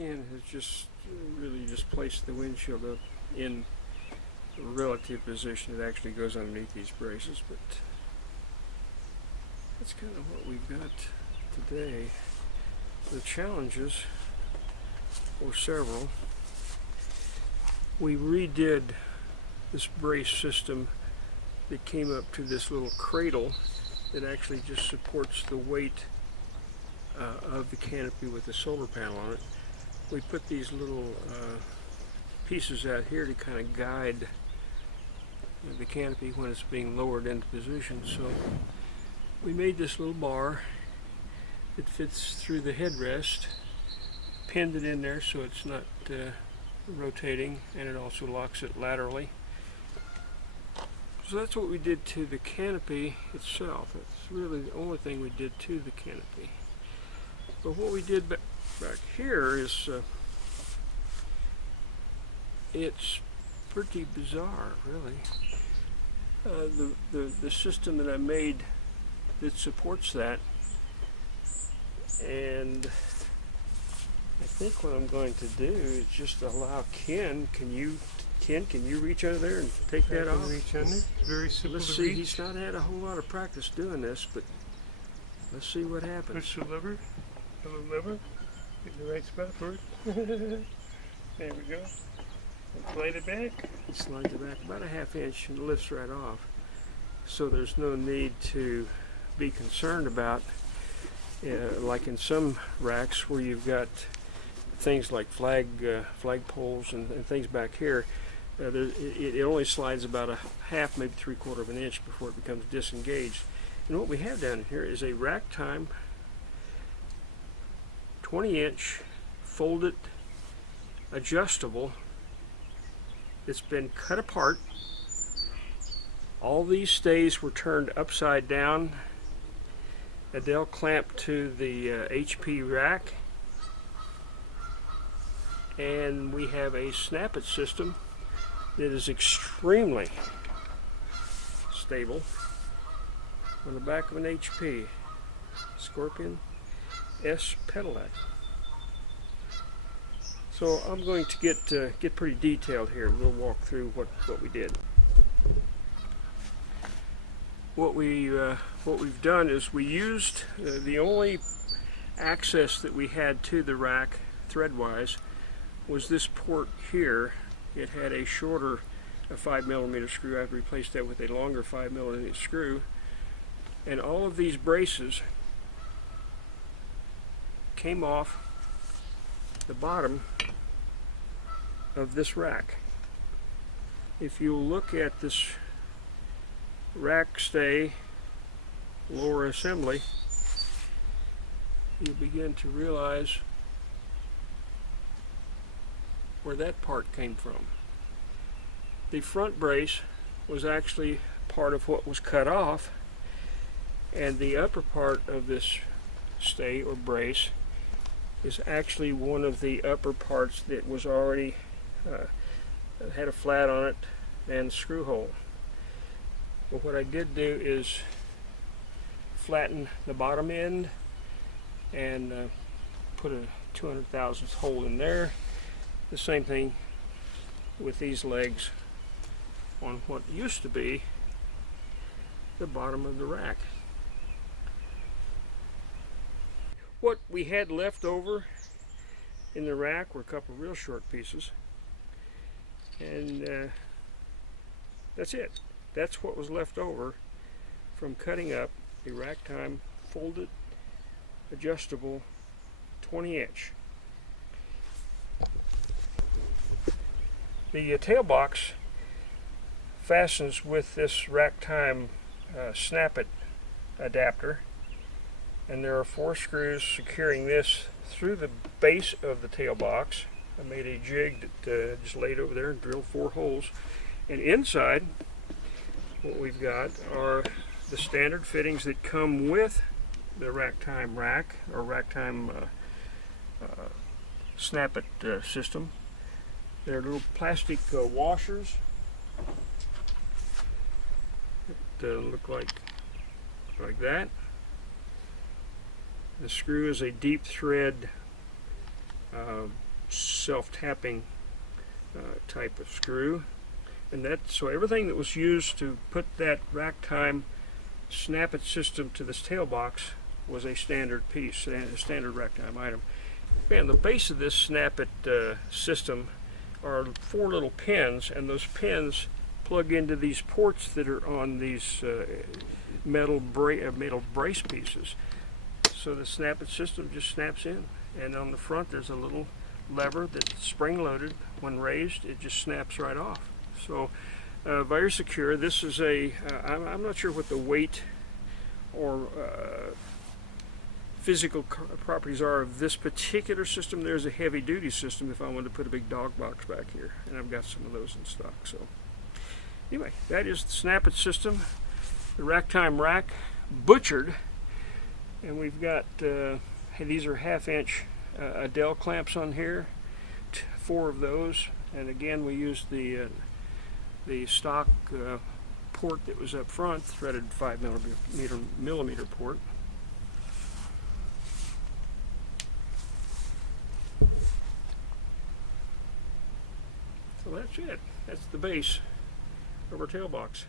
Ken has just really just placed the windshield up in a relative position. It actually goes underneath these braces, but that's kind of what we've got today. The challenges were several. We redid this brace system that came up to this little cradle that actually just supports the weight of the canopy with the solar panel on it. We put these little pieces out here to kind of guide the canopy when it's being lowered into position. So we made this little bar that fits through the headrest, pinned it in there so it's not rotating, and it also locks it laterally. So that's what we did to the canopy itself. That's really the only thing we did to the canopy. But what we did back here is it's pretty bizarre, really. The system that I made that supports that, and I think what I'm going to do is just allow Ken. Can you reach under there and take that off? Reach under. It's very simple. Let's see. He's not had a whole lot of practice doing this, but let's see what happens. Push the lever. The lever. Get the right spot for it. There we go. And slide it back. Slide it back about a ½ inch and it lifts right off. So there's no need to be concerned about, like in some racks where you've got things like flag poles and things back here. It only slides about a ½ maybe ¾ of an inch before it becomes disengaged. And what we have down here is a rack time 20-inch folded adjustable. It's been cut apart. All these stays were turned upside down. Adele clamped to the HP rack, and we have a snap-it system that is extremely stable on the back of an HP Scorpion S Pedelec. So I'm going to get pretty detailed here. We'll walk through what we did. What we've done is we used the only access that we had to the rack thread-wise was this port here. It had a shorter 5mm screw. I've replaced that with a longer 5mm screw, and all of these braces came off the bottom of this rack. If you look at this rack stay lower assembly, you begin to realize where that part came from. The front brace was actually part of what was cut off, and the upper part of this stay or brace is actually one of the upper parts that was already had a flat on it and screw hole. But what I did do is flatten the bottom end and put a 200,000th hole in there. The same thing with these legs on what used to be the bottom of the rack. What we had left over in the rack were a couple of real short pieces, and that's it. That's what was left over from cutting up a rack time folded adjustable 20-inch. The tail box fastens with this rack time snap-it adapter, and there are 4 screws securing this through the base of the tail box. I made a jig that just laid over there and drilled 4 holes. And inside, what we've got are the standard fittings that come with the rack time rack or rack time snap-it system. They're little plastic washers that look like that. The screw is a deep thread self-tapping type of screw. And so everything that was used to put that rack time snap-it system to this tail box was a standard piece, a standard rack time item. And the base of this snap-it system are 4 little pins, and those pins plug into these ports that are on these metal brace pieces. So the snap-it system just snaps in, and on the front there's a little lever that's spring-loaded. When raised, it just snaps right off. So very secure. This is I'm not sure what the weight or physical properties are of this particular system. There's a heavy-duty system if I wanted to put a big dog box back here, and I've got some of those in stock. So anyway, that is the snap-it system, the rack time rack, butchered, and we've got these are 1/2 inch Adele clamps on here, 4 of those, and again we used the stock port that was up front, threaded 5mm port. So that's it. That's the base of our tail box.